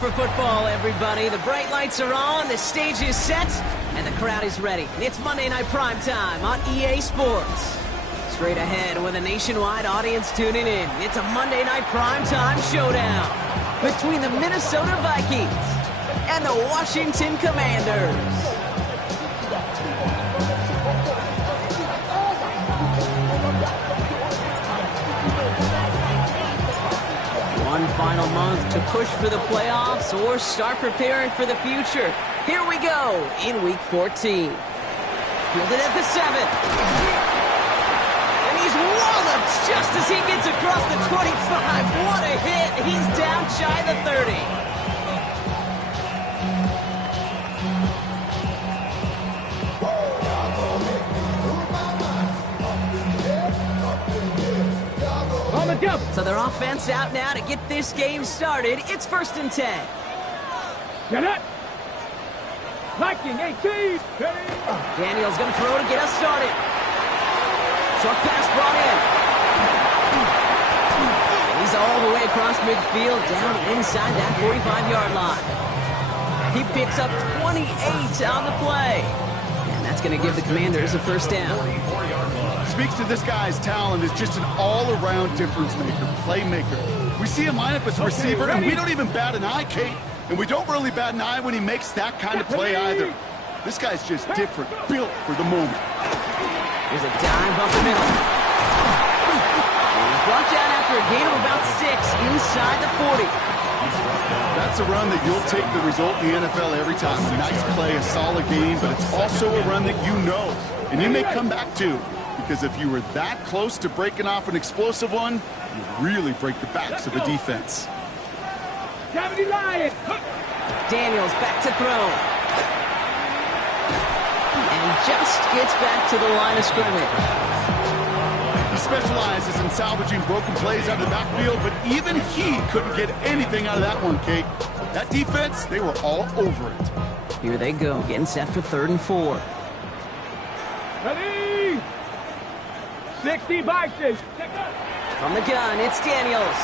For football, everybody. The bright lights are on, the stage is set, and the crowd is ready. It's Monday Night Primetime on EA Sports. Straight ahead with a nationwide audience tuning in. It's a Monday Night Primetime showdown between the Minnesota Vikings and the Washington Commanders. One final month to push for the playoffs or start preparing for the future. Here we go in Week 14. Fielded at the 7. And he's walloped just as he gets across the 25. What a hit. He's down shy of the 30. So their offense out now to get this game started. It's 1st and 10. Get it! Viking 18! Daniel's going to throw to get us started. Short pass brought in. And he's all the way across midfield, down inside that 45-yard line. He picks up 28 on the play. And that's going to give the Commanders a first down. Speaks to this guy's talent as just an all-around difference maker, playmaker. We see him line up as a receiver, and we don't even bat an eye, Kate. And we don't really bat an eye when he makes that kind of play either. This guy's just different, built for the moment. There's a dive up the middle. He's brought down after a gain of about 6 inside the 40. That's a run that you'll take the result in the NFL every time. A nice play, a solid game, but it's also a run that you know, and you may come back to. Because if you were that close to breaking off an explosive one, you really break the backs of the defense. Daniels back to throw. And just gets back to the line of scrimmage. He specializes in salvaging broken plays out of the backfield, but even he couldn't get anything out of that one, Kate. That defense, they were all over it. Here they go, getting set for 3rd and 4. Ready? 60 Vikings. From the gun, it's Daniels.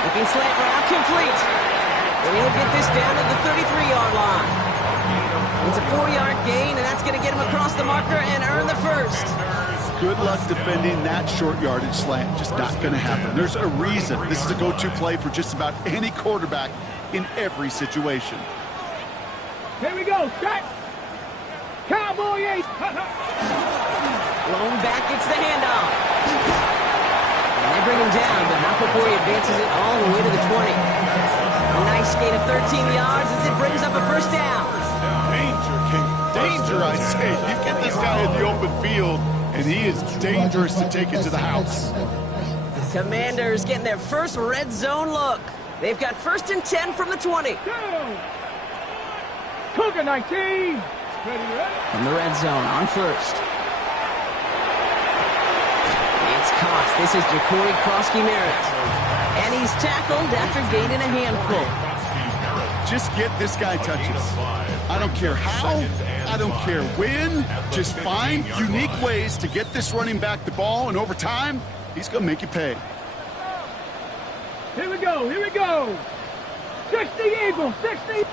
Looking slant route, complete. And he'll get this down to the 33-yard line. It's a 4-yard gain, and that's going to get him across the marker and earn the first. Good luck defending that short yardage slant. Just not going to happen. There's a reason this is a go-to play for just about any quarterback in every situation. Here we go. Set. Cowboy 8. Blown back, it's the handoff. And they bring him down, but not before he advances it all the way to the 20. A nice gain of 13 yards as it brings up a first down. Danger, King. Danger, I say. You get this guy in the open field, and he is dangerous to take it to the house. Commanders getting their first red zone look. They've got 1st and 10 from the 20. Cougar 19. From the red zone on 1st. Caught. This is Ja'Cory Krosky-Merritt. And he's tackled after gaining a handful. Just get this guy touches. I don't care how, I don't care when. Just find unique ways to get this running back the ball, and over time, he's going to make you pay. Here we go, here we go. 60 Eagles, 60.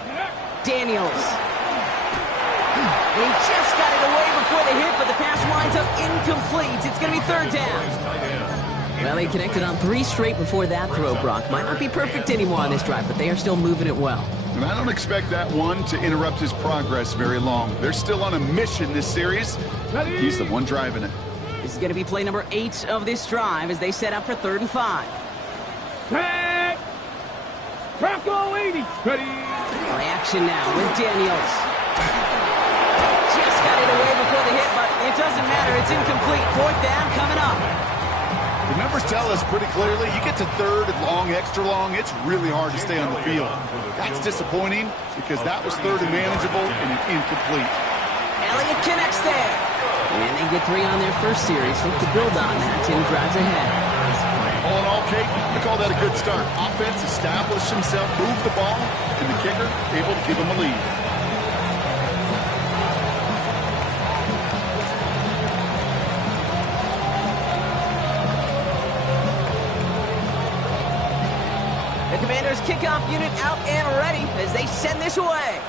Daniels. And he just got it away before the hit, but the pass winds up incomplete. It's going to be 3rd down. Well, he connected on 3 straight before that throw, Brock. Might not be perfect anymore on this drive, but they are still moving it well. And I don't expect that one to interrupt his progress very long. They're still on a mission this series. He's the one driving it. This is going to be play number 8 of this drive as they set up for 3rd and 5. Back. Bronco 80. Ready. Play action now with Daniels. Just got it away before the hit, but it doesn't matter. It's incomplete. 4th down coming up. The numbers tell us pretty clearly, you get to 3rd and long, extra long, it's really hard to stay on the field. That's disappointing because that was 3rd and manageable and incomplete. Elliott connects there. And they get 3 on their first series. Look to build on that. 10 drives ahead. All in all, Kate, I call that a good start. Offense established himself, moved the ball, and the kicker able to give him a lead. The Commanders kick kickoff unit out and ready as they send this away.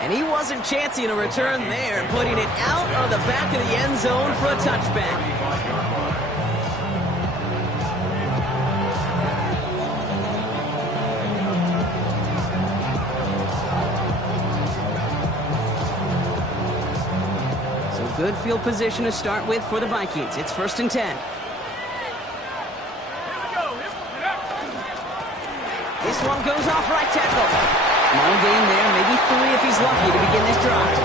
And he wasn't chancing a return there, putting it out of the back of the end zone for a touchback. Good field position to start with for the Vikings. It's 1st and 10. This one goes off right tackle. Small gain there, maybe 3 if he's lucky to begin this drive.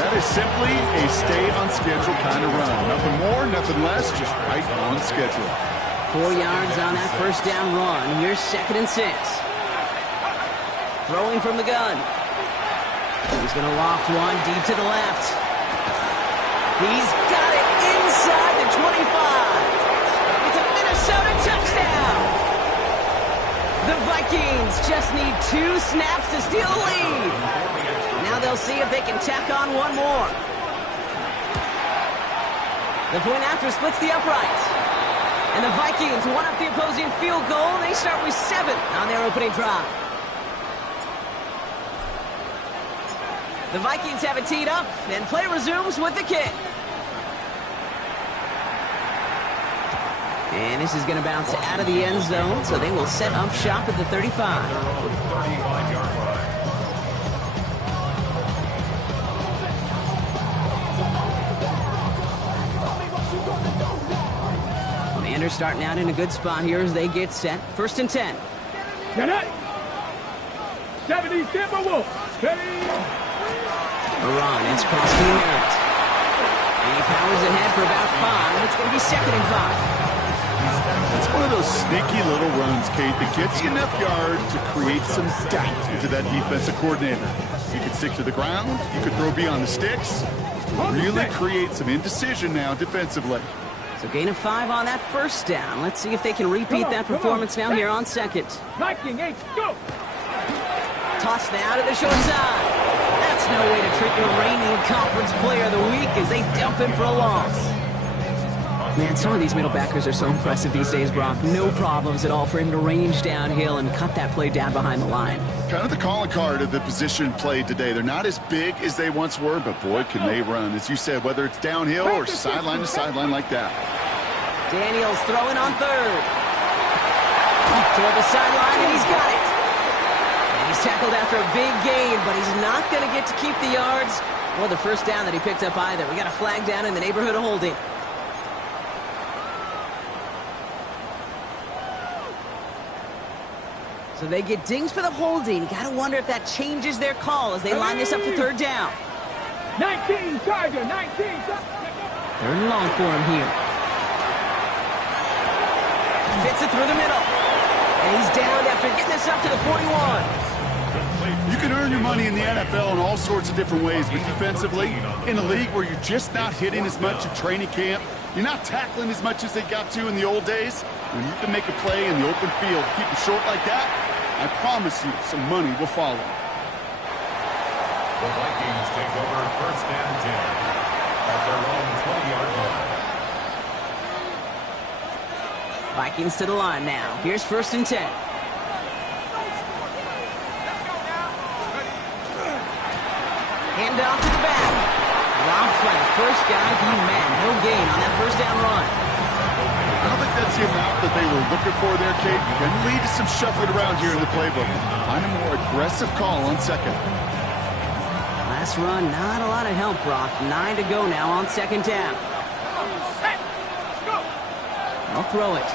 That is simply a stay on schedule kind of run. Nothing more, nothing less, just right on schedule. 4 yards on that first down run. Here's 2nd and 6. Throwing from the gun. He's going to loft one deep to the left. He's got it inside the 25. It's a Minnesota touchdown. The Vikings just need 2 snaps to steal the lead. Now they'll see if they can tack on one more. The point after splits the uprights. And the Vikings one up the opposing field goal. They start with 7 on their opening drive. The Vikings have it teed up, and play resumes with the kick. And this is going to bounce out of the end zone, so they will set up shop at the 35. Commanders starting out in a good spot here as they get set. 1st and 10. 70 Timberwolves. A run, it's crossing the net. And he powers ahead for about 5. It's going to be 2nd and 5. It's one of those sneaky little runs, Kate, that gets you enough yards to create some doubt into that defensive coordinator. You could stick to the ground, you could throw beyond the sticks, really create some indecision now defensively. So gain of 5 on that first down. Let's see if they can repeat that performance now here on 2nd. Viking 8, go! Toss now to the short side. That's no way to treat your reigning conference player of the week as they dump him for a loss. Man, some of these middle backers are so impressive these days, Brock. No problems at all for him to range downhill and cut that play down behind the line. Kind of the calling card of the position played today. They're not as big as they once were, but boy, can they run. As you said, whether it's downhill or sideline to sideline like that. Daniels throwing on 3rd. Toward the sideline, and he's got it. And he's tackled after a big gain, but he's not going to get to keep the yards or the first down that he picked up either. We got a flag down in the neighborhood of holding. So they get dings for the holding. You got to wonder if that changes their call as they line this up for 3rd down. 19 Charger, 19 Charger. 3rd and long for him here. Fits it through the middle. And he's down after getting this up to the 41. You can earn your money in the NFL in all sorts of different ways, but defensively, in a league where you're just not hitting as much at training camp, you're not tackling as much as they got to in the old days, when you can make a play in the open field, keep it short like that, I promise you some money will follow. The Vikings take over 1st and 10 at their own 20-yard line. Vikings to the line now. Here's 1st and 10. Hand off to the back. Robbed by the first guy he met. No gain on that first down run. I don't think that's the amount that they were looking for there, Kate. Can lead to some shuffling around here in the playbook. Find a more aggressive call on 2nd. Last run, not a lot of help, Brock. 9 to go now on 2nd down. They'll throw it.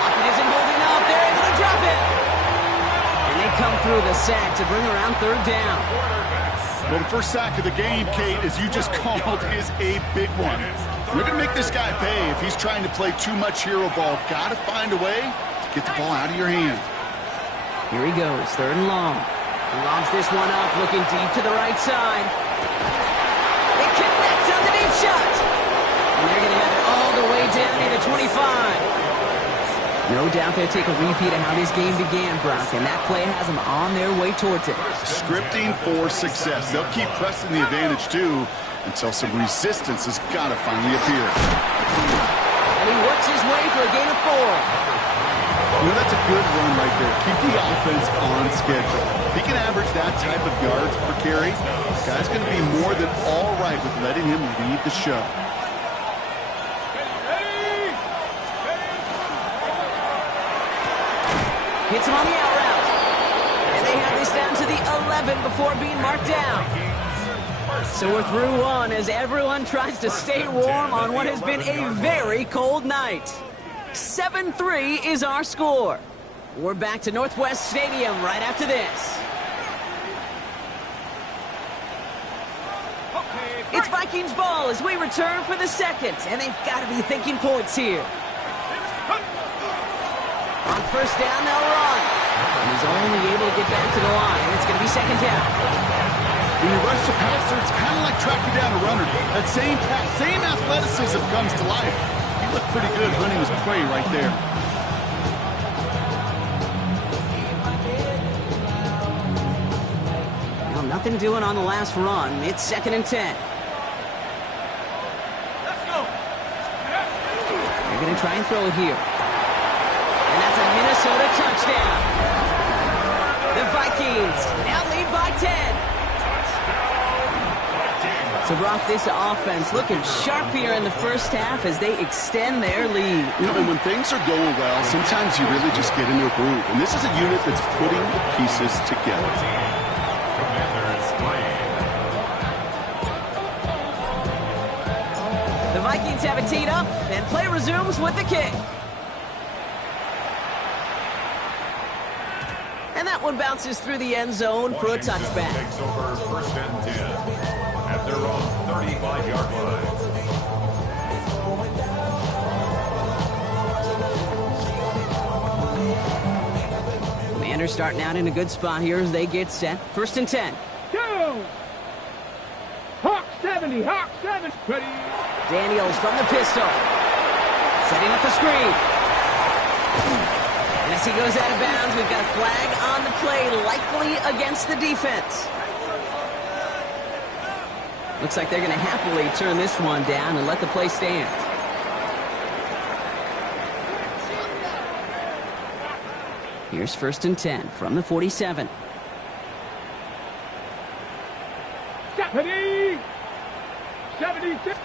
Pocket isn't holding up. They're able to drop it. And they come through the sack to bring around 3rd down. Well, the first sack of the game, Kate, as you just called, is a big one. You're going to make this guy pay if he's trying to play too much hero ball. Got to find a way to get the ball out of your hand. Here he goes, 3rd and long. He lobs this one up, looking deep to the right side. It connects on the deep shot. And they're going to have it all the way down to the 25. No doubt they'll take a repeat of how this game began, Brock, and that play has them on their way towards it. Scripting for success. They'll keep pressing the advantage, too, until some resistance has got to finally appear. works his way for a gain of 4. You know, that's a good run right there. Keep the offense on schedule. If he can average that type of yards per carry, this guy's going to be more than all right with letting him lead the show. Hits him on the out route. And they have this down to the 11 before being marked down. So we're through one as everyone tries to stay warm on what has been a very cold night. 7-3 is our score. We're back to Northwest Stadium right after this. It's Vikings ball as we return for the second, and they've got to be thinking points here. On first down, they'll run. And he's only able to get back to the line. It's going to be second down. When you rush the passer, it's kind of like tracking down a runner. That same pass, same athleticism comes to life. He looked pretty good hunting his prey right there. Well, nothing doing on the last run. It's second and 10. Let's go. They're going to try and throw it here. And that's a Minnesota touchdown. The Vikings now lead by 10. So, Brock, this offense looking sharp here in the first half as they extend their lead. You know, and when things are going well, sometimes you really just get into a groove. And this is a unit that's putting the pieces together. The Vikings have it teed up, and play resumes with the kick. And that one bounces through the end zone for a touchback. Takes over first and 10 at their own 35-yard line. Commanders starting out in a good spot here as they get set. First and 10. Go. Hawk 70. Hawk 70. Ready. Daniels from the pistol. Setting up the screen. And as he goes out of bounds, we've got a flag on the play, likely against the defense. Looks like they're going to happily turn this one down and let the play stand. Here's first and 10 from the 47. 70. 76.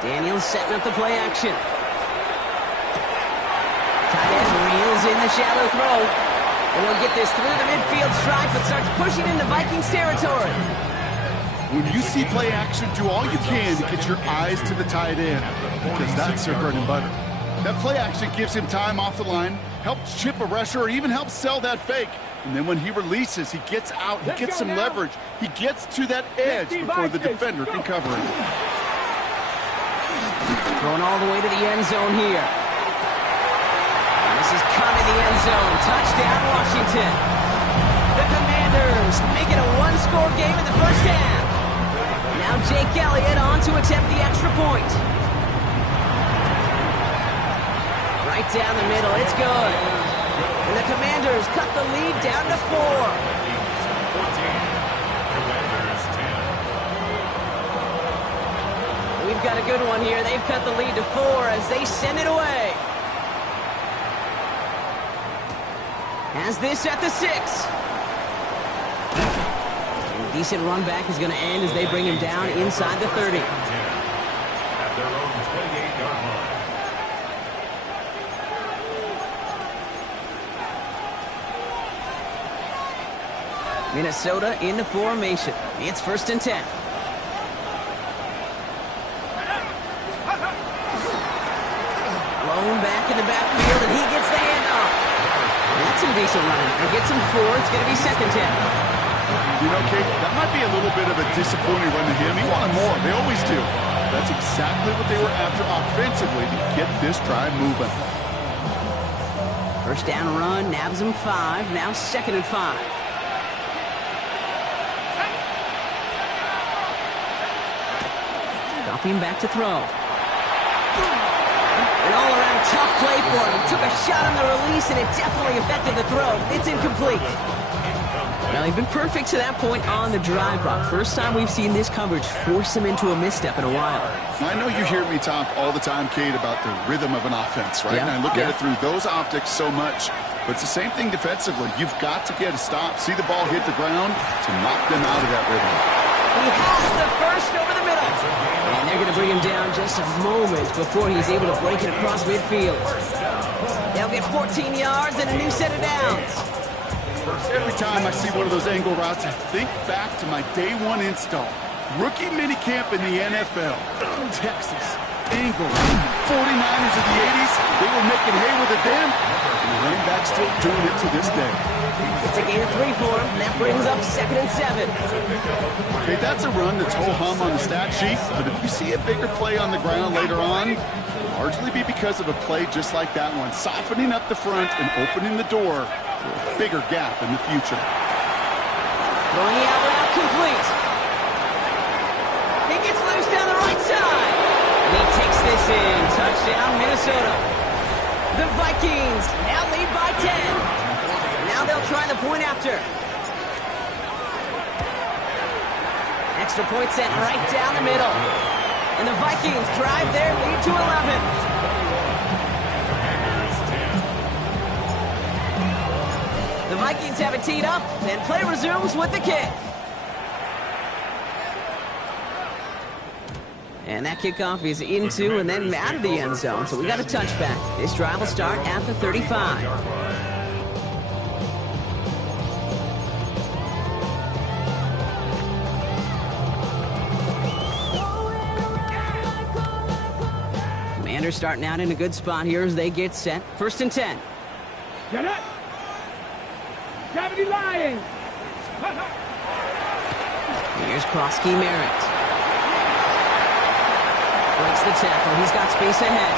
Daniels setting up the play action. Tight end reels in the shallow throw. And he'll get this through the midfield stripe, but starts pushing into Vikings territory. When you see play action, do all you can to get your eyes to the tight end, because that's their bread and butter. That play action gives him time off the line, helps chip a rusher, or even helps sell that fake. And then when he releases, he gets out, he gets some leverage. He gets to that edge before the defender can cover him. Going all the way to the end zone here. And this is caught in the end zone. Touchdown, Washington. The Commanders make it a one-score game in the first half. Now Jake Elliott on to attempt the extra point. Right down the middle, it's good. And the Commanders cut the lead down to 4. We've got a good one here. They've cut the lead to 4 as they send it away. Has this at the 6. A decent run back is going to end as they bring him down inside the 30. At their own 28-yard line. Minnesota in the formation. It's first and 10. Blown back in the backfield, and he gets the handoff. That's some decent running. He gets him 4. It's going to be second 10. You know, Kate, that might be a little bit of a disappointing run to him. He wanted more. They always do. That's exactly what they were after offensively to get this drive moving. First down run, nabs him 5. Now second and 5. Dropping back to throw. An all-around tough play for him. He took a shot on the release, and it definitely affected the throw. It's incomplete. Well, they've been perfect to that point on the drive, Brock. First time we've seen this coverage force him into a misstep in a while. I know you hear me talk all the time, Kate, about the rhythm of an offense, right? Yeah. And I look at it through those optics so much. But it's the same thing defensively. You've got to get a stop, see the ball hit the ground to knock them out of that rhythm. He has the first over the middle. And they're going to bring him down just a moment before he's able to break it across midfield. They'll get 14 yards and a new set of downs. Every time I see one of those angle routes, I think back to my day one install. Rookie minicamp in the NFL. Texas. Angle. 49ers of the 80s. They were making hay with it then. And the running back's still doing it to this day. It's a gain of 3 for him. That brings up 2nd and 7. Okay, that's a run that's ho-hum on the stat sheet. But if you see a bigger play on the ground later on, it'll largely be because of a play just like that one. Softening up the front and opening the door for a bigger gap in the future. Throwing the out route complete. He gets loose down the right side. And he takes this in. Touchdown, Minnesota. The Vikings now lead by 10. Now they'll try the point after. Extra point sent right down the middle. And the Vikings drive their lead to 11. The Vikings have it teed up, and play resumes with the kick. And that kickoff is into and then out of the end zone, so we got a touchback. This drive will start at the 35. Commanders starting out in a good spot here as they get set. 1st and 10. Get it. Gravity Lions. Here's Krosky Merritt. Breaks the tackle. He's got space ahead.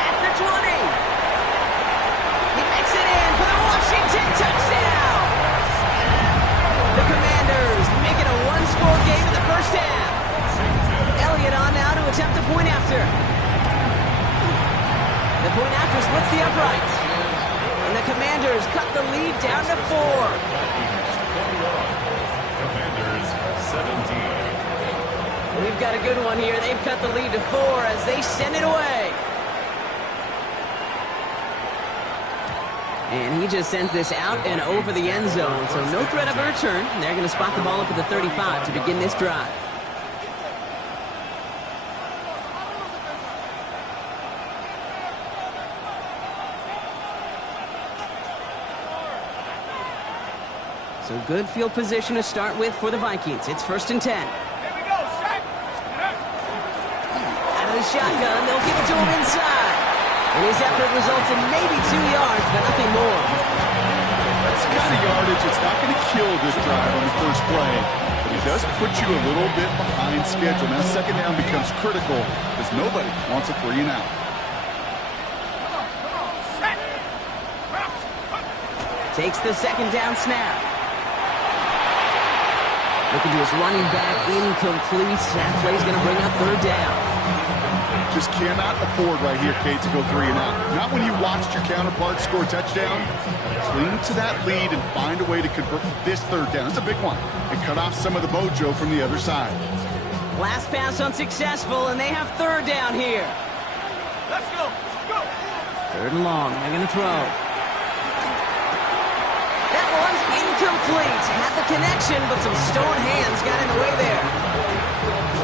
At the 20. He makes it in for the Washington touchdown. The Commanders make it a one-score game in the first half. Elliott on now to attempt the point after. The point after splits the uprights. And the Commanders cut the lead down to 4. Commanders 17. We've got a good one here. They've cut the lead to 4 as they send it away. And he just sends this out and over the end zone, so no threat of a return. They're going to spot the ball up at the 35 to begin this drive. So good field position to start with for the Vikings. It's 1st and 10. Out of the shotgun, they'll give it to him inside. And his effort results in maybe 2 yards, but nothing more. That's the kind of yardage it's not going to kill this drive on the first play, but it does put you a little bit behind schedule. Now 2nd down becomes critical because nobody wants a 3 and out. Takes the 2nd down snap. Looking to his running back, incomplete. That play's going to bring up 3rd down. Just cannot afford right here, Kate, to go 3 and out. Not when you watched your counterpart score a touchdown. Cling to that lead and find a way to convert this 3rd down. It's a big one. And cut off some of the mojo from the other side. Last pass unsuccessful, and they have 3rd down here. Let's go. 3rd and long. They're going to throw. That one's incomplete. Had the connection, but some stone hands got in the way there.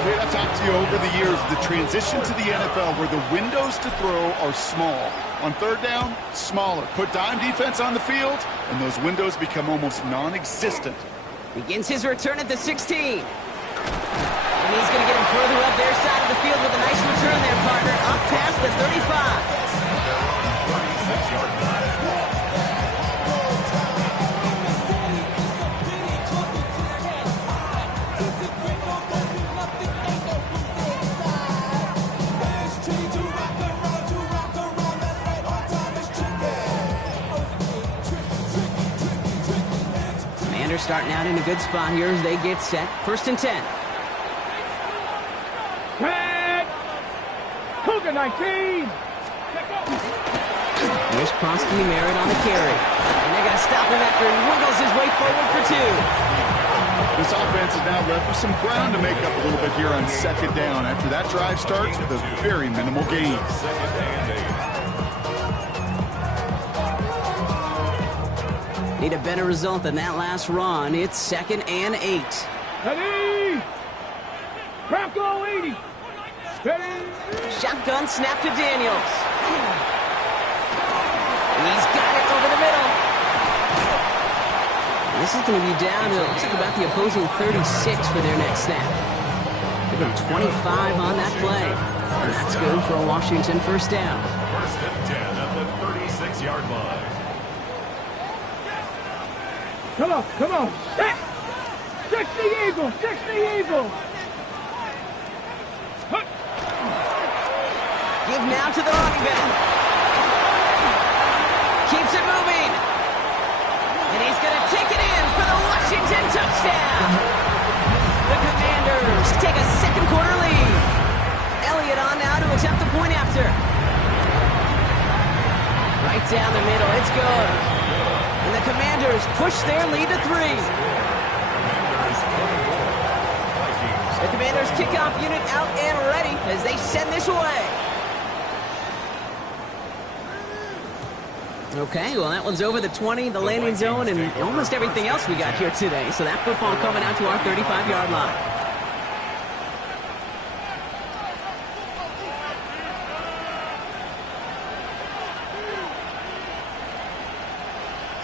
Kate, I've talked to you over the years, the transition to the NFL where the windows to throw are small. On 3rd down, smaller. Put dime defense on the field, and those windows become almost non-existent. Begins his return at the 16. And he's going to get him further up their side of the field with a nice return there, partner. Up past the 35. 36-yard line. Starting out in a good spot here as they get set. 1st and 10. Red. Cougar 19. Here's Krosky Merritt on the carry. And they're going to stop him after he wiggles his way forward for 2. This offense is now left with some ground to make up a little bit here on second down after that drive starts with a very minimal gain. Need a better result than that last run. It's 2nd and 8. Ready! Bronco 80! Ready! Shotgun snap to Daniels. He's got it over the middle. This is going to be down to, looks like about the opposing 36 for their next snap. Give them 25 on that play. And that's good for a Washington first down. 1st and 10 at the 36-yard line. Come on! Set! 60 Eagles! 60 Eagles! Give now to the running back. Keeps it moving. And he's going to take it in for the Washington touchdown. The Commanders take a second quarter lead. Elliott on now to attempt the point after. Right down the middle. It's good. And the Commanders push their lead to 3. The Commanders kickoff unit out and ready as they send this away. Okay, well, that one's over the 20, the landing zone, and almost everything else we got here today. So that football coming out to our 35-yard line.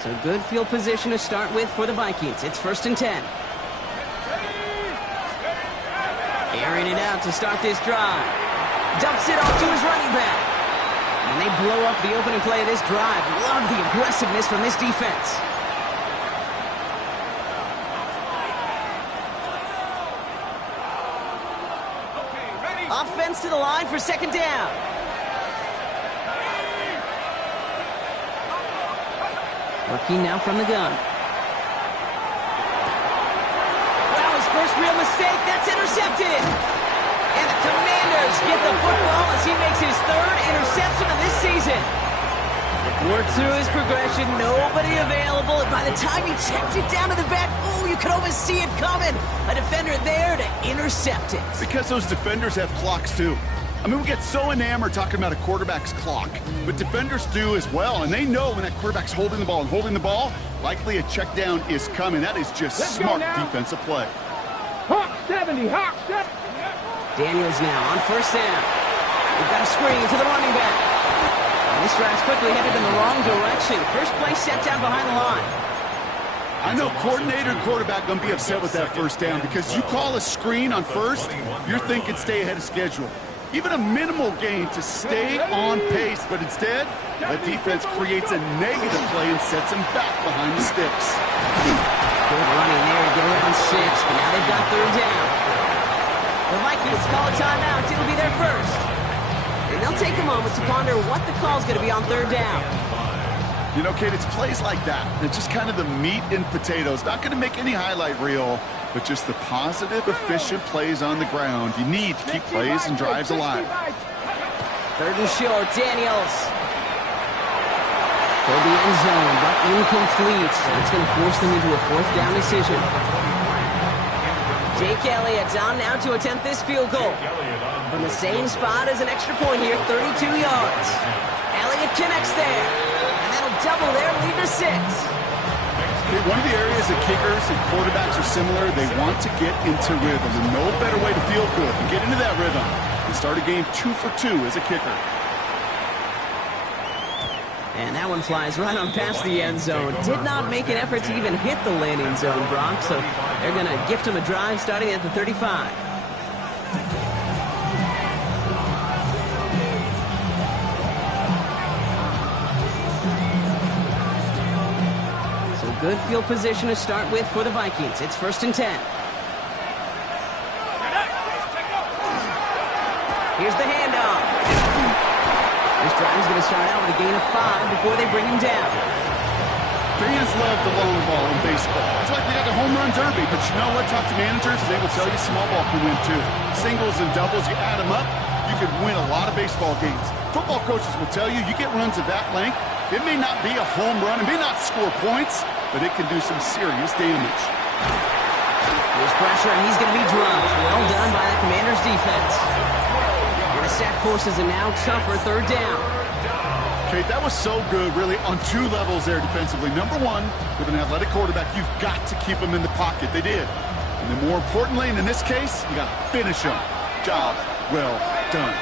So good field position to start with for the Vikings. It's 1st and 10. Airing it out to start this drive. Dumps it off to his running back. And they blow up the opening play of this drive. Love the aggressiveness from this defense. Offense to the line for 2nd down. Working now from the gun. Wow, his first real mistake. That's intercepted. And the Commanders get the football as he makes his 3rd interception of this season. Worked through his progression, nobody available, and by the time he checked it down to the back, oh, you could almost see it coming. A defender there to intercept it. Because those defenders have clocks too. I mean, we get so enamored talking about a quarterback's clock, but defenders do as well, and they know when that quarterback's holding the ball and holding the ball, likely a check down is coming. That is just smart defensive play. Hawk 70! Hawk 70! Daniels now on 1st down. We've got a screen to the running back. And this drive's quickly headed in the wrong direction. First play set down behind the line. I know coordinator and quarterback going to be upset with that 1st down because you call a screen on 1st, you're thinking stay ahead of schedule. Even a minimal gain to stay on pace, but instead, the defense creates a negative play and sets him back behind the sticks. Good running there to get around 6, but now they've got 3rd down. The Vikings call a timeout. It'll be their first. And they'll take a moment to ponder what the call's going to be on 3rd down. You know, Kate, it's plays like that. It's just kind of the meat and potatoes. Not going to make any highlight reel, but just the positive, efficient plays on the ground. You need to keep plays and drives alive. 3rd and short, Daniels. Toward the end zone, but incomplete. That's going to force them into a 4th down decision. Jake Elliott on now to attempt this field goal. From the same spot as an extra point here, 32 yards. Elliott connects there. And that'll double their lead to 6. One of the areas that kickers and quarterbacks are similar, they want to get into rhythm. And no better way to feel good than get into that rhythm and start a game 2 for 2 as a kicker. And that one flies right on past the end zone. Did not make an effort to even hit the landing zone, Brock. So they're going to gift him a drive starting at the 35. So good field position to start with for the Vikings. It's 1st and 10. Here's the handoff. This drive is going to start out with a gain of 5 before they bring him down. Fans love the long ball in baseball. It's like they got the home run derby, but you know what? Talk to managers, they will tell you small ball can win too. Singles and doubles, you add them up, you can win a lot of baseball games. Football coaches will tell you, you get runs of that length, It may not be a home run, it may not score points, but it can do some serious damage. There's pressure, and he's going to be dropped. Well done by the Commanders' defense. And the sack forces a now tougher third down. Okay, that was so good, really, on two levels there defensively. Number one, with an athletic quarterback, you've got to keep him in the pocket. They did. And then more importantly, and in this case, you got to finish him. Job well done.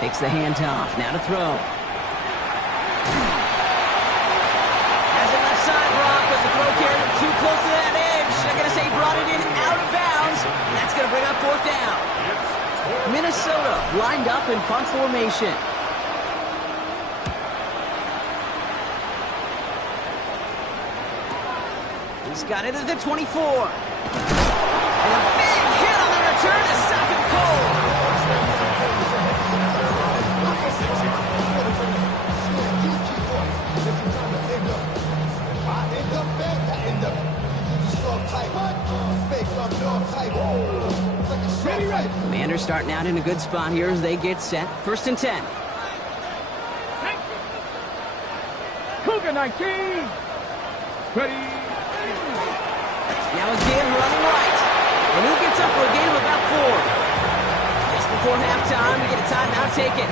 Takes the handoff. Now to throw. Has it left side, Brock, but the throw carried him too close to that edge. They're going to say he brought it in out of bounds. And that's going to bring up fourth down. Minnesota lined up in punt formation. He's got it at the 24. And a big hit on the return to stop him cold. Commanders starting out in a good spot here as they get set. First and 10. Cougar 19. Ready. Now again running right. And he gets up for a gain of about 4. Just before halftime, we get a timeout taken.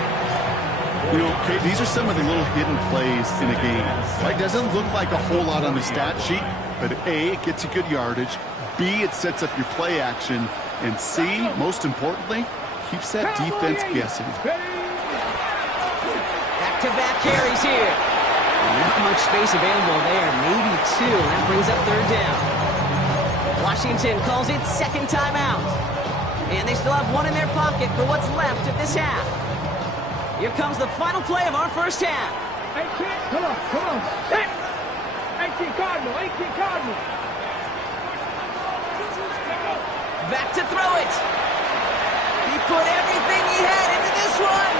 You know, Kate, these are some of the little hidden plays in a game. Right? Doesn't look like a whole lot on the stat sheet, but A, it gets you good yardage. B, it sets up your play action. And C, most importantly, keeps that defense guessing. Back-to-back carries here. Not much space available there. Maybe 2. That brings up third down. Washington calls it second timeout. And they still have one in their pocket for what's left of this half. Here comes the final play of our first half. 18, come on. 18 Cardinal, 18 Cardinal. Back to throw it. He put everything he had into this one.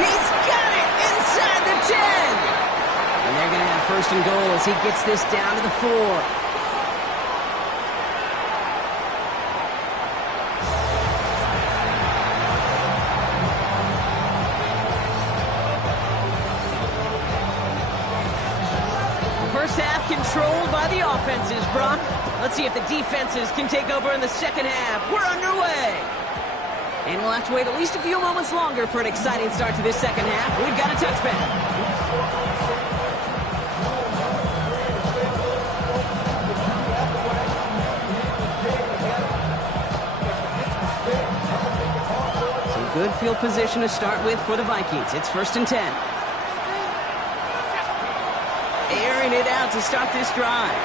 He's got it inside the 10. And they're going to have first and goal as he gets this down to the 4. First half controlled by the offenses, Brock. Let's see if the defenses can take over in the second half. We're underway. And we'll have to wait at least a few moments longer for an exciting start to this second half. We've got a touchback. Some good field position to start with for the Vikings. It's first and 10. Airing it out to start this drive.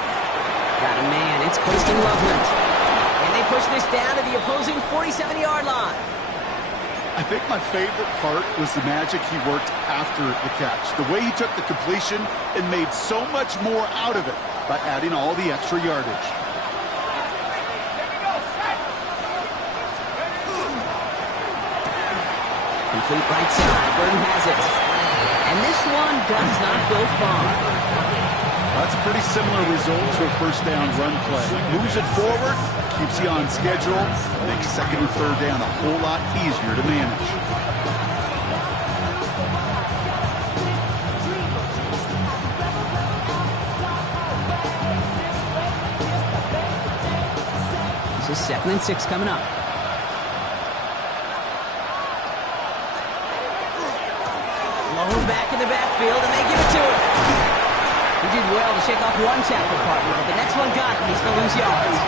Got a man. It's Colston Loveland. And they push this down to the opposing 47-yard line. I think my favorite part was the magic he worked after the catch. The way he took the completion and made so much more out of it by adding all the extra yardage. Complete right side. Burton has it. And this one does not go far. That's a pretty similar result to a first down run play. Moves it forward, keeps you on schedule, makes second and third down a whole lot easier to manage. This is second and 6 coming up. Low back in the backfield, and they give it to him. He did well to shake off one tackle partner, but the next one got him. He's going to lose yards.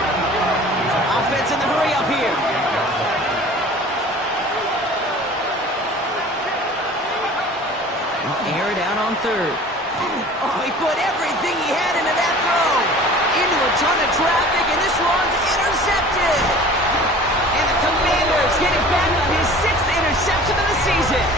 Offense in the hurry up here. Air it out on third. Oh, he put everything he had into that throw. Into a ton of traffic, and this one's intercepted. And the Commanders get it back on his 6th interception of the season.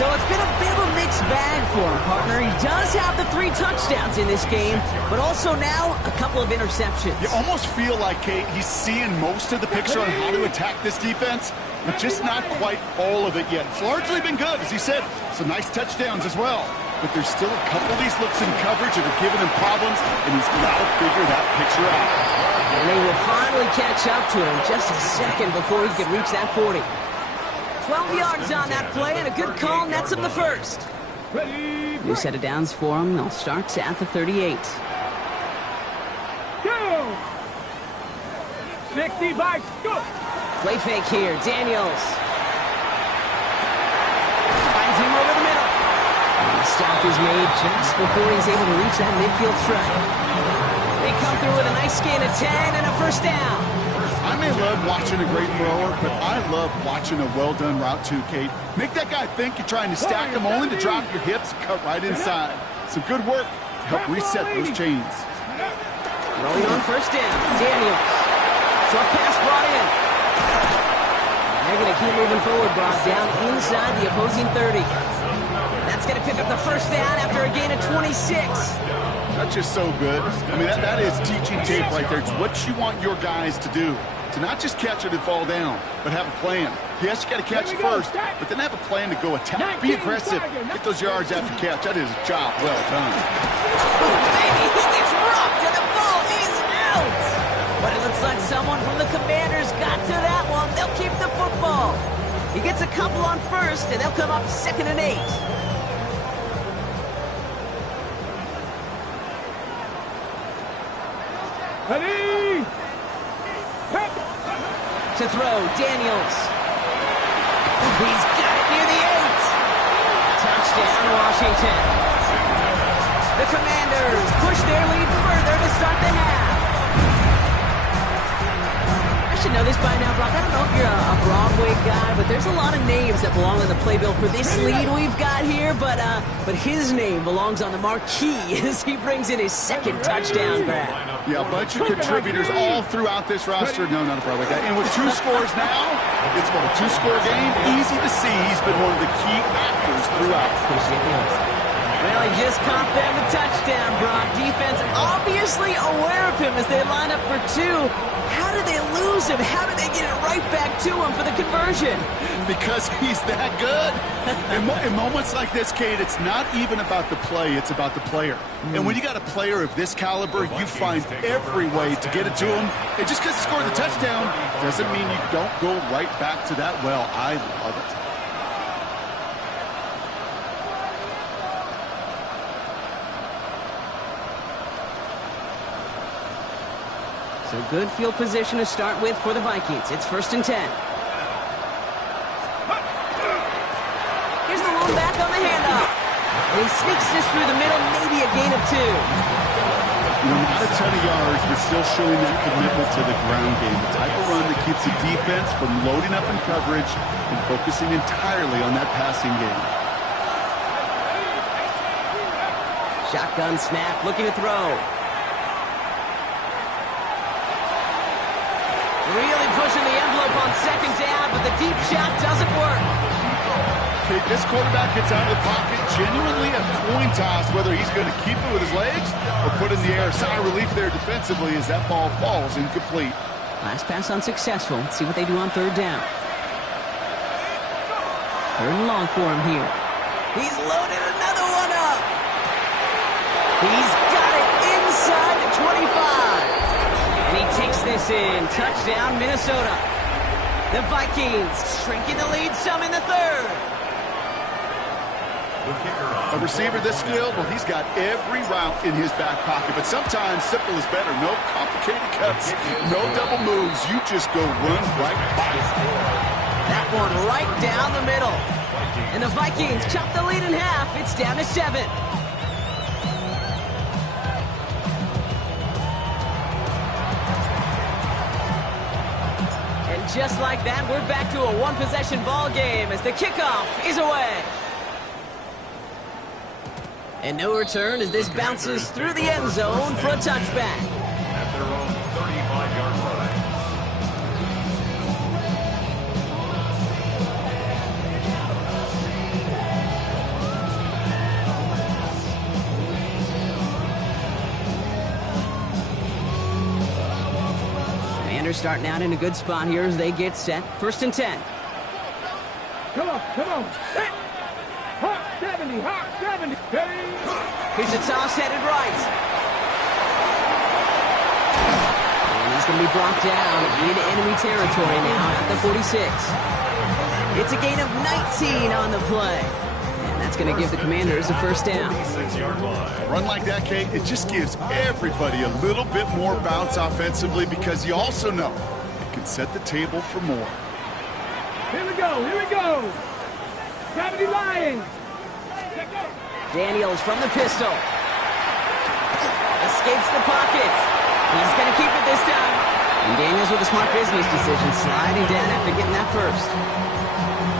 So it's been a bit of a mixed bag for him, partner. He does have the 3 touchdowns in this game, but also now a couple of interceptions. You almost feel like, Kate, he's seeing most of the picture on how to attack this defense, but just not quite all of it yet. It's largely been good, as he said. Some nice touchdowns as well. But there's still a couple of these looks in coverage that are giving him problems, and he's got to figure that picture out. And they will finally catch up to him just a second before he could reach that 40. 12 yards on that play, and a good call nets him the first. New set of downs for him. They'll start at the 38. 65, go! Play fake here, Daniels. Finds him over the middle. And the stop is made just before he's able to reach that midfield strike. They come through with a nice gain of 10 and a first down. I may love watching a great thrower, but I love watching a well-done route too, Kate. Make that guy think you're trying to stack him only to drop your hips and cut right inside. Some good work to help reset those chains. Rolling on first down, Daniels. Short pass brought in. And they're going to keep moving forward, brought down inside the opposing 30. That's going to pick up the first down after a gain of 26. That's just so good. I mean, that is teaching tape right there. It's what you want your guys to do. To not just catch it and fall down, but have a plan. Yes, you got to catch it first, but then have a plan to go attack. Be aggressive. Get those yards after catch. That is a job well done. Oh, baby, he gets rocked and the ball is out. But it looks like someone from the Commanders got to that one. They'll keep the football. He gets a couple on first, and they'll come up 2nd and 8. Ready? To throw, Daniels. He's got it near the 8. Touchdown, Washington. The Commanders push their lead further to start the half. I should know this by now, Brock. I don't know if you're a Broadway guy, but there's a lot of names that belong on the playbill for this lead we've got here, but his name belongs on the marquee as he brings in his 2nd touchdown grab. Yeah, a bunch of contributors all throughout this roster. No, not a Broadway guy. And with 2 scores now, it's what, a 2-score game? Easy to see he's been one of the key actors throughout. Well, he just caught them a touchdown, Brock. Defense obviously aware of him as they line up for 2. How did they lose him? How did they get it right back to him for the conversion? Because he's that good. In moments like this, Kate, it's not even about the play, it's about the player. And when you got a player of this caliber, you find every way to get it to him. And just because he scored the touchdown doesn't mean you don't go right back to that well. I love it. So good field position to start with for the Vikings. It's 1st and 10. Here's the lone back on the handoff. And he sneaks this through the middle, maybe a gain of 2. Not a ton of yards, but still showing that commitment to the ground game. The type of run that keeps the defense from loading up in coverage and focusing entirely on that passing game. Shotgun snap, looking to throw. Really pushing the envelope on 2nd down, but the deep shot doesn't work. Okay, this quarterback gets out of the pocket, genuinely a coin toss, whether he's going to keep it with his legs or put it in the air. Sigh of relief there defensively as that ball falls incomplete. Last pass unsuccessful. Let's see what they do on 3rd down. 3rd and long for him here. He's loaded another one up. He's got it inside the 25. And he takes this in. Touchdown, Minnesota. The Vikings shrinking the lead some in the 3rd. A receiver this skilled, well, he's got every route in his back pocket. But sometimes simple is better. No complicated cuts, no double moves. You just go run right by it. That one right down the middle. And the Vikings chop the lead in half. It's down to 7. Just like that, we're back to a one-possession ball game as the kickoff is away. And no return as this bounces through the end zone for a touchback. At their own 35-yard line. Starting out in a good spot here as they get set. 1st and 10. Come on. Hey. Hawk 70. Hey. Here's a toss headed right. And he's going to be brought down into enemy territory now at the 46. It's a gain of 19 on the play. And that's going to give the Commanders a first down. A run like that, Kate, it just gives everybody a little bit more bounce offensively because you also know it can set the table for more. Here we go, here we go. Gravity Lions. Daniels from the pistol. Escapes the pocket. He's going to keep it this time. And Daniels with a smart business decision, sliding down after getting that first.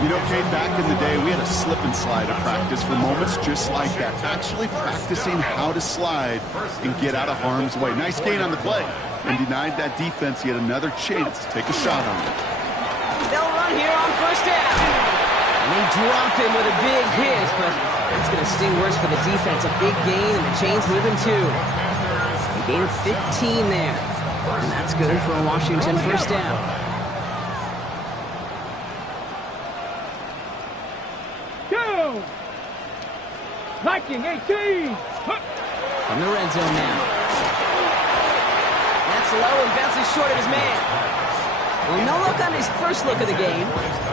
You know, Kate, back in the day, we had a slip and slide at practice for moments just like that. Actually practicing how to slide and get out of harm's way. Nice gain on the play. And denied that defense yet another chance to take a shot on it. They'll run here on first down. And they drop him with a big hit, but that's going to sting worse for the defense. A big gain, and the chain's moving too. A gain of 15 there. And that's good for a Washington first down. Go! Viking 18! From the red zone now. That's low and bounces short of his man. Well, no look on his first look of the game,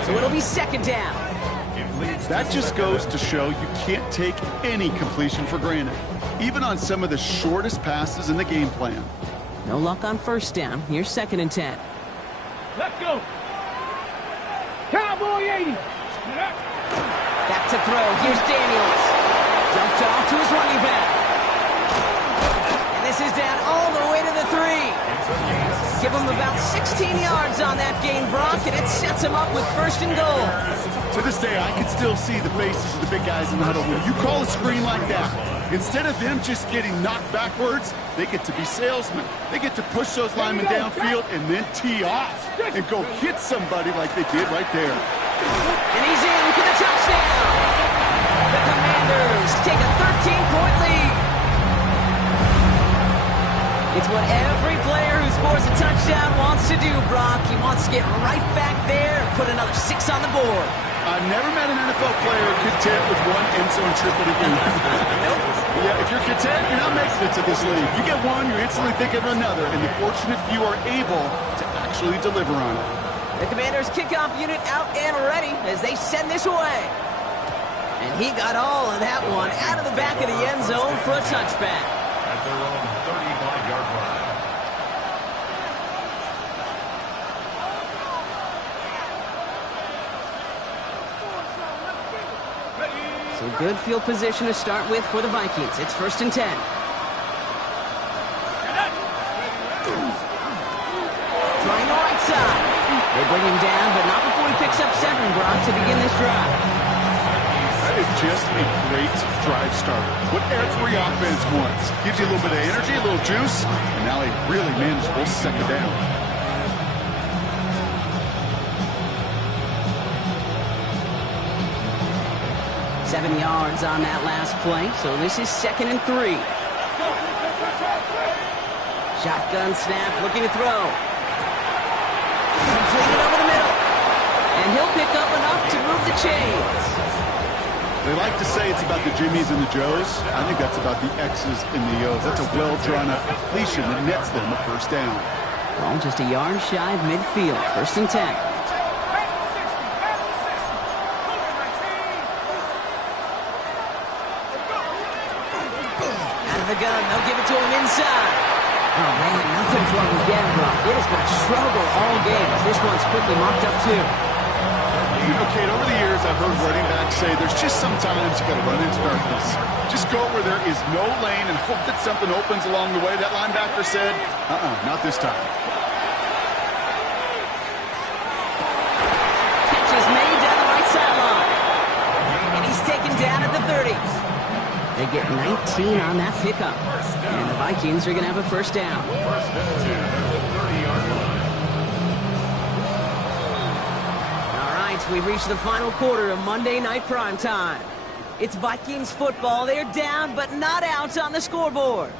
so it'll be second down. That just goes to show you can't take any completion for granted, even on some of the shortest passes in the game plan. No luck on first down. Here's second and 10. Let's go! Cowboy 80! Back to throw. Here's Daniels. Dumped off to his running back. And this is down all the way to the 3. Give him about 16 yards on that gain, Brock, and it sets him up with first and goal. To this day, I can still see the faces of the big guys in the huddle. When you call a screen like that, instead of them just getting knocked backwards, they get to be salesmen. They get to push those linemen downfield and then tee off and go hit somebody like they did right there. And he's in for the touchdown. The Commanders take a 13-point lead. It's what every player who scores a touchdown wants to do, Brock. He wants to get right back there and put another 6 on the board. I've never met an NFL player content with one end zone trip in a game. Nope. Yeah, if you're content, you're not making it to this league. You get one, you're instantly thinking of another, and the fortunate few are able to actually deliver on it. The Commanders' kickoff unit out and ready as they send this away. And he got all of that one out of the back of the end zone for a touchback. At their own 35-yard line. So good field position to start with for the Vikings. It's first and 10. Trying the right side. They bring him down, but not before he picks up 7, Brock, to begin this drive. That is just a great drive starter. What every offense wants. Gives you a little bit of energy, a little juice, and now a really manageable second down. Seven yards on that last play, so this is second and 3. Shotgun snap, looking to throw. Completed over the middle. And he'll pick up enough to move the chains. They like to say it's about the Jimmies and the Joes. I think that's about the X's and the O's. That's a well-drawn-up completion that nets them a first down. Well, just a yard shy of midfield. First and 10. Out of the gun. They'll give it to him inside. Oh, man, nothing for him again, Brock. It has been a struggle all game as this one's quickly mocked up, too. You know, Kate, over the years, I've heard running backs say there's just sometimes you got to run into darkness. Just go where there is no lane and hope that something opens along the way. That linebacker said, not this time. Catch is made down the right sideline. And he's taken down at the 30. They get 19 on that pickup. And the Vikings are going to have a first down. First and 10 at the 30-yard line. We've reached the final quarter of Monday Night Primetime. It's Vikings football. They're down, but not out on the scoreboard.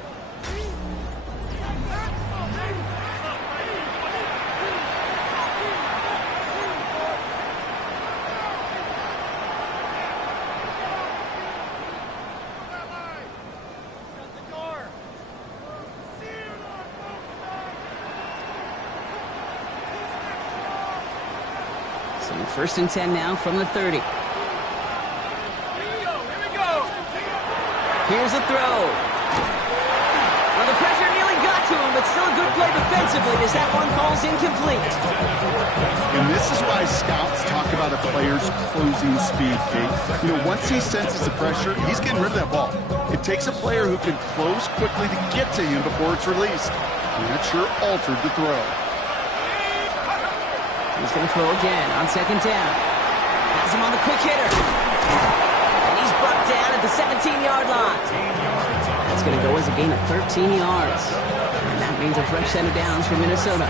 So first and 10 now from the 30. Here's a throw. Well, the pressure nearly got to him, but still a good play defensively as that one falls incomplete. And this is why scouts talk about a player's closing speed, Kate. You know, once he senses the pressure, he's getting rid of that ball. It takes a player who can close quickly to get to him before it's released. And that sure altered the throw. He's going to throw again on second down. Has him on the quick hitter. And he's brought down at the 17-yard line. That's going to go as a gain of 13 yards. And that means a fresh set of downs for Minnesota.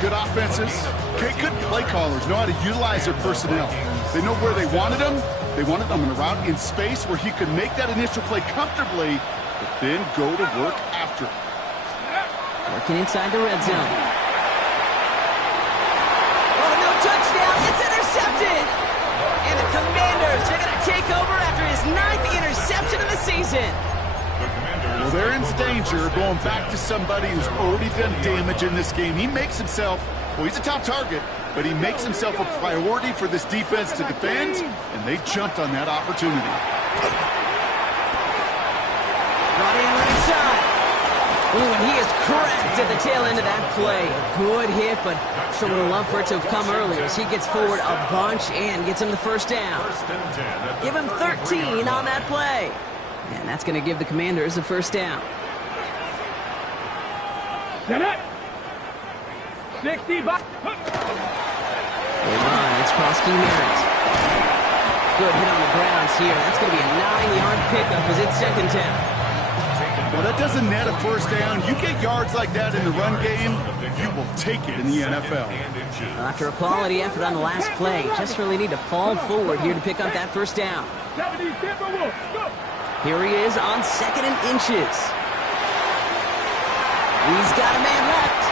Good offenses. Okay, good play callers know how to utilize their personnel. They know where they wanted him. They wanted him in a route in space where he could make that initial play comfortably, but then go to work after. Working inside the red zone. Oh, no touchdown. It's intercepted. And the Commanders are going to take over after his 9th interception of the season. Well, they're in danger going back to somebody who's already done damage in this game. He makes himself, well, he's a top target, but he makes himself a priority for this defense to defend, and they jumped on that opportunity. Brought in right side. Ooh, and he is cracked at the tail end of that play. A good hit, but sure would have loved for it to have come earlier as he gets forward a bunch and gets him the first down. Give him 13 on that play. And that's going to give the Commanders the first down. Set it. 60 by. They run. It's Krosky Merritt. Good hit on the grounds here. That's going to be a 9-yard pickup as it's second down. Well, that doesn't net a first down. You get yards like that in the run game, you will take it in the NFL. Well, after a quality effort on the last play, just really need to fall forward here to pick up that first down. Here he is on second and inches. He's got a man left.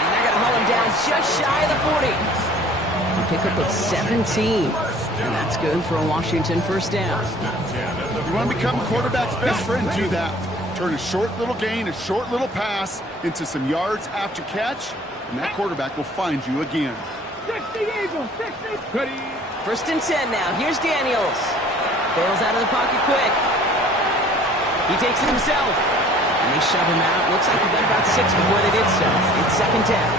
And they're going to haul him down just shy of the 40. A pickup of 17. And that's good for a Washington first down. You want to become a quarterback's best friend, do that. Turn a short little gain, a short little pass into some yards after catch, and that quarterback will find you again. 60 Eagles, 60. Ready. First and 10 now. Here's Daniels. Bails out of the pocket quick. He takes it himself. And they shove him out. Looks like he got about 6 before they did so. It's second down.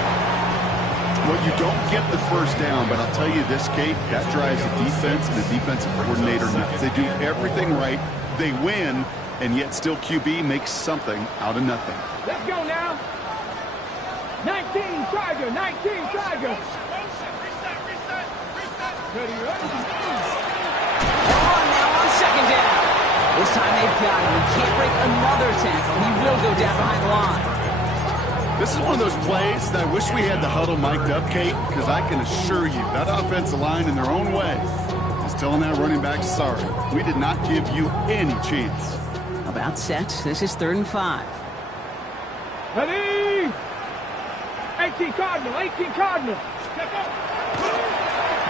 Well, you don't get the first down, but I'll tell you this, Kate, that drives the defense and the defensive coordinator nuts. They do everything right. They win, and yet still QB makes something out of nothing. Let's go now. 19 Tiger, 19 Tiger. Ready, ready. Now on second down. This time they've got him. He can't break another tackle. He will go down behind the line. This is one of those plays that I wish we had the huddle mic'd up, Kate, because I can assure you that offensive line in their own way is telling that running back, sorry, we did not give you any chance. About set. This is 3rd and 5. Ready. 18 Cardinal, 18 Cardinal.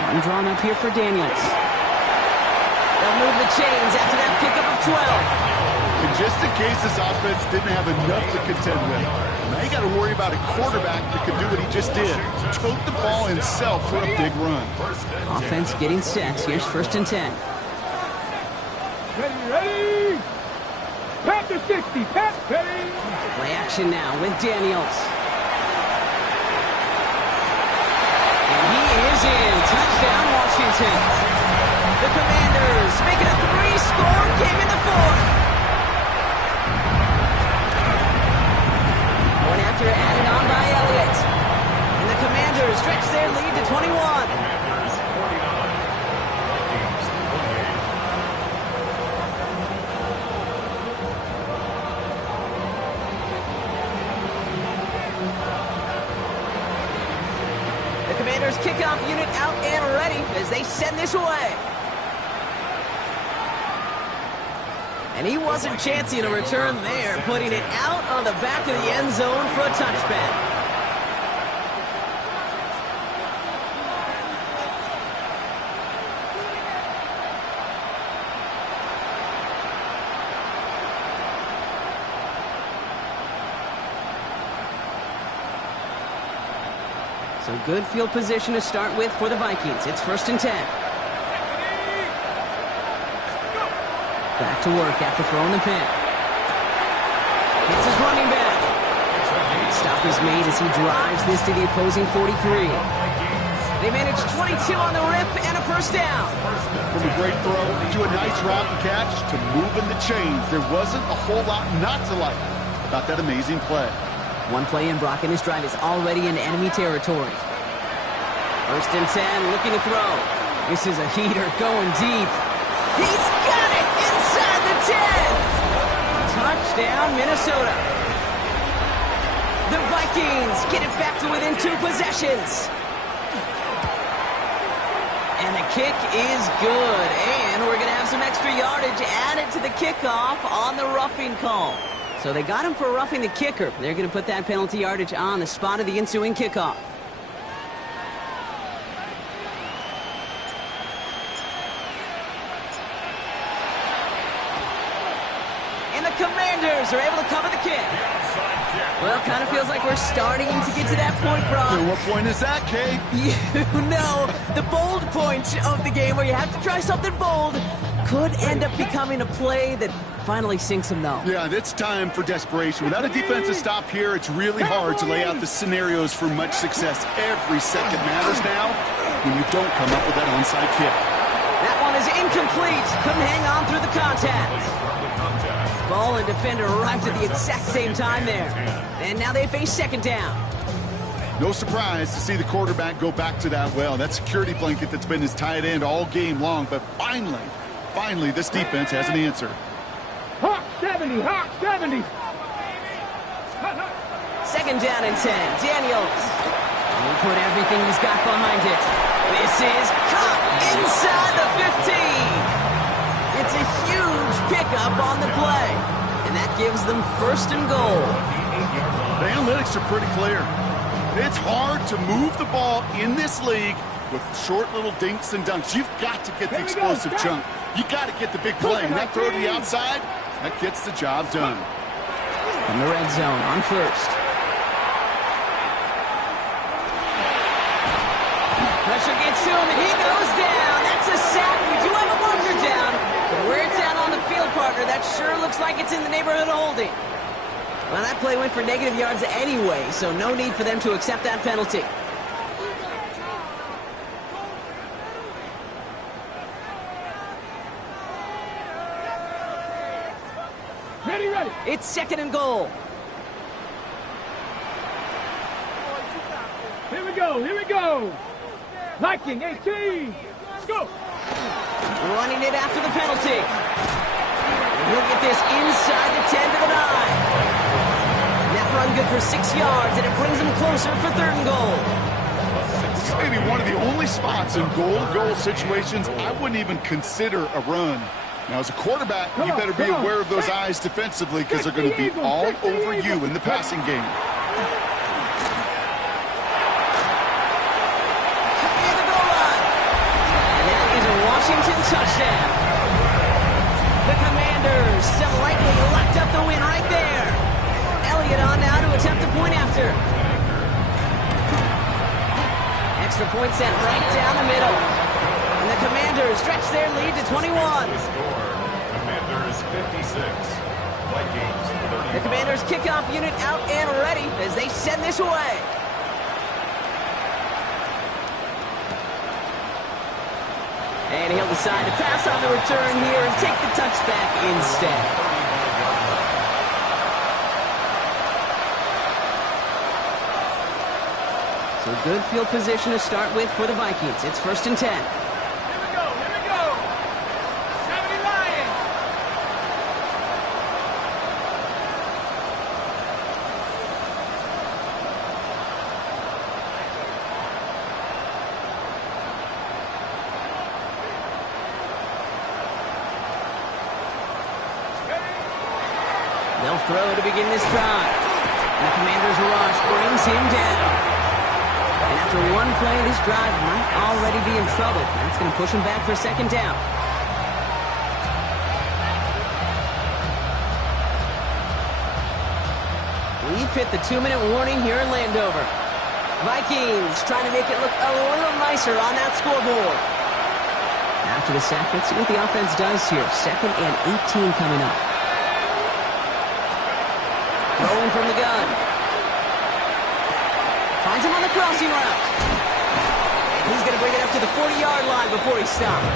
One drawn up here for Daniels. They'll move the chains after that pickup of 12. And just in case this offense didn't have enough to contend with, now you got to worry about a quarterback that could do what he just did. Tote the ball himself for a big run. Offense getting set. Here's 1st and 10. Ready, ready. Pat to 60, Pat, ready. Play action now with Daniels. And he is in. Touchdown, Washington. The Commanders make it a 3-score game in the 4th. One after added on by Elliott. And the Commanders stretch their lead to 21. The Commanders kickoff unit out and ready as they send this away. And he wasn't chancing a return there, putting it out on the back of the end zone for a touchback. So good field position to start with for the Vikings. It's 1st and 10. Back to work after throwing the pick. It's his running back. Stop is made as he drives this to the opposing 43. They managed 22 on the rip and a 1st down. From a great throw to a nice route and catch to moving the chains, there wasn't a whole lot not to like about that amazing play. One play in, Brock, and his drive is already in enemy territory. 1st and 10, looking to throw. This is a heater going deep. He's got it inside the 10. Touchdown, Minnesota. The Vikings get it back to within 2 possessions. And the kick is good. And we're going to have some extra yardage added to the kickoff on the roughing call. So they got him for roughing the kicker. They're going to put that penalty yardage on the spot of the ensuing kickoff. And the Commanders are able to cover the kick. Well, kind of feels like we're starting to get to that point, Brock. And what point is that, Kate? You know, the bold point of the game where you have to try something bold could end up becoming a play that finally sinks them, though. Yeah, it's time for desperation. Without a defensive stop here, it's really hard to lay out the scenarios for much success. Every second matters now when you don't come up with that onside kick. That one is incomplete. Couldn't hang on through the contact. Ball and defender arrived at the exact same time there. And now they face 2nd down. No surprise to see the quarterback go back to that well. That security blanket that's been his tight end all game long. But finally, this defense has an answer. Hawk 70, Hawk 70. 2nd down and 10. Daniels. He put everything he's got behind it. This is caught inside the 15. It's a huge pickup on the play. And that gives them 1st and goal. The analytics are pretty clear. It's hard to move the ball in this league with short little dinks and dunks. You've got to get the explosive chunk. You got to get the big play. And that throw to the outside, that gets the job done. In the red zone on 1st. Pressure gets to him, and he goes down. That's a sack. We do have a marker down. But where it's at on the field, partner, that sure looks like it's in the neighborhood of holding. Well, that play went for negative yards anyway, so no need for them to accept that penalty. Ready. It's 2nd and goal. Here we go. Viking 18. Go. Running it after the penalty. He'll get this inside the 10 to the 9. That run good for 6 yards, and it brings them closer for 3rd and goal. This may be one of the only spots in goal-to-goal situations I wouldn't even consider a run. Now, as a quarterback, you better be aware of those eyes defensively because they're going to be all over you in the passing game. Near the goal line. And that is a Washington touchdown. The Commanders slightly locked up the win right there. Elliott on now to attempt the point after. Extra point sent right down the middle. And the Commanders stretch their lead to 21. Commanders 56. Vikings 35. The Commanders kickoff unit out and ready as they send this away. And he'll decide to pass on the return here and take the touchback instead. So good field position to start with for the Vikings. It's 1st and 10. Here we go. 70 Lions. They'll throw to begin this drive. And the Commanders' rush brings him down. And after one play, this drive might already be in trouble. That's going to push him back for 2nd down. We've hit the 2-minute warning here in Landover. Vikings trying to make it look a little nicer on that scoreboard. After the sack, let's see what the offense does here. 2nd and 18 coming up. Throwing from the gun. Finds him on the crossing route. And he's going to bring it up to the 40-yard line before he stops.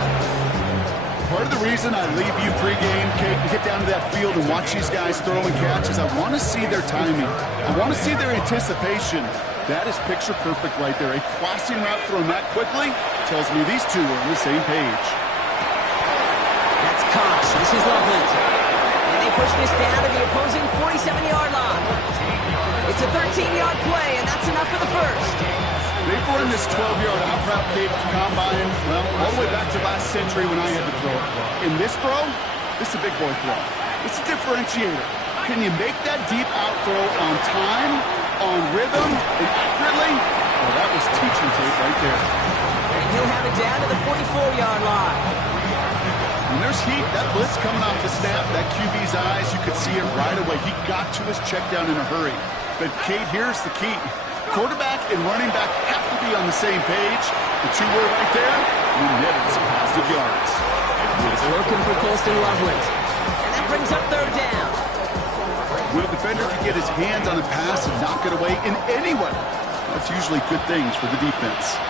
Part of the reason I leave you pregame, Kate, and get down to that field and watch these guys throw and catch is I want to see their timing. I want to see their anticipation. That is picture perfect right there. A crossing route thrown that quickly tells me these two are on the same page. That's Cox. This is Loveland. And they push this down to the opposing 47-yard line. It's a 13-yard play, and that's enough for the first. They've run this 12-yard out route, Kate, to combine, well, all the way back to last century when I had to throw it. In this throw, this is a big boy throw. It's a differentiator. Can you make that deep out throw on time, on rhythm, and accurately? Well, that was teaching tape right there. And he'll have it down to the 44-yard line. When there's heat, that blitz coming off the snap, that QB's eyes, you could see it right away. He got to his check down in a hurry. But, Kate, here's the key. Quarterback and running back have to be on the same page. The two were right there, and netted some positive yards. He's looking for Colston Loveland. And that brings up 3rd down. When a defender can get his hands on a pass and knock it away in any way, that's usually good things for the defense.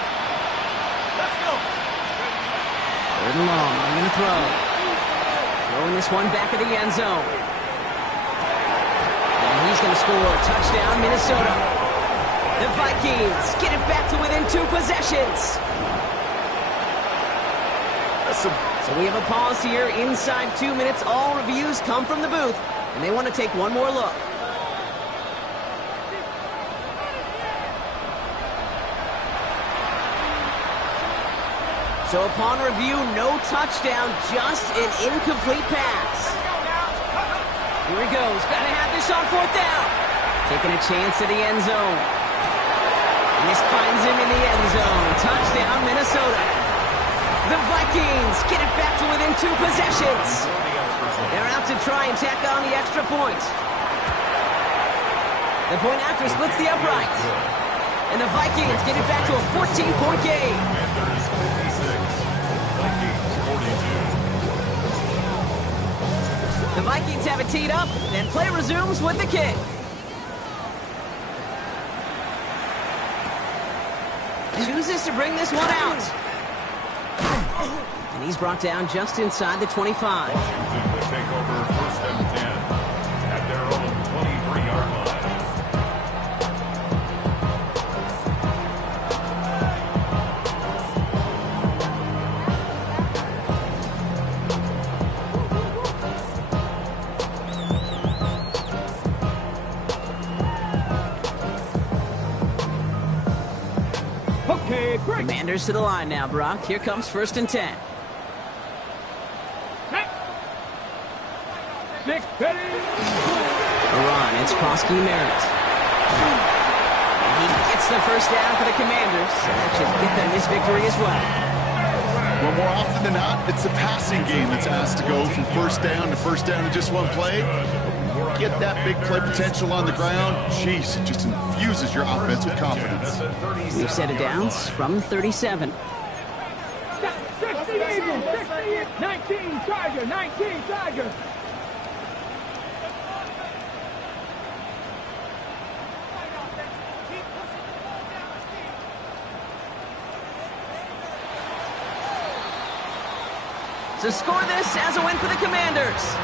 Let's go. 3rd and long. I'm going to throw. Throwing this one back of the end zone. And he's going to score. Touchdown, Minnesota. The Vikings get it back to within 2 possessions. So we have a pause here inside 2 minutes. All reviews come from the booth, and they want to take one more look. So upon review, no touchdown, just an incomplete pass. Here he goes. Got to have this on 4th down. Taking a chance to the end zone. And this finds him in the end zone. Touchdown, Minnesota. The Vikings get it back to within 2 possessions. They're out to try and tack on the extra point. The point after splits the upright. And the Vikings get it back to a 14-point game. The Vikings have it teed up, and play resumes with the kick. Chooses to bring this one out. And he's brought down just inside the 25. Washington will take over 1st and 10 at their own 23-yard line. Okay, great. Commanders to the line now, Brock. Here comes 1st and 10. 6, ready. A run. It's Prosky Merritt. And he gets the 1st down for the Commanders. And that should get them this victory as well. Well, more often than not, it's the passing game that's asked to go from 1st down to 1st down in just one play. Get that big play potential on the ground. Jeez, it just infuses your offense with confidence. We've set it downs from 37. 60 Eagles, 60, 19 Charger, 19 Charger. To score this as a win for the Commanders.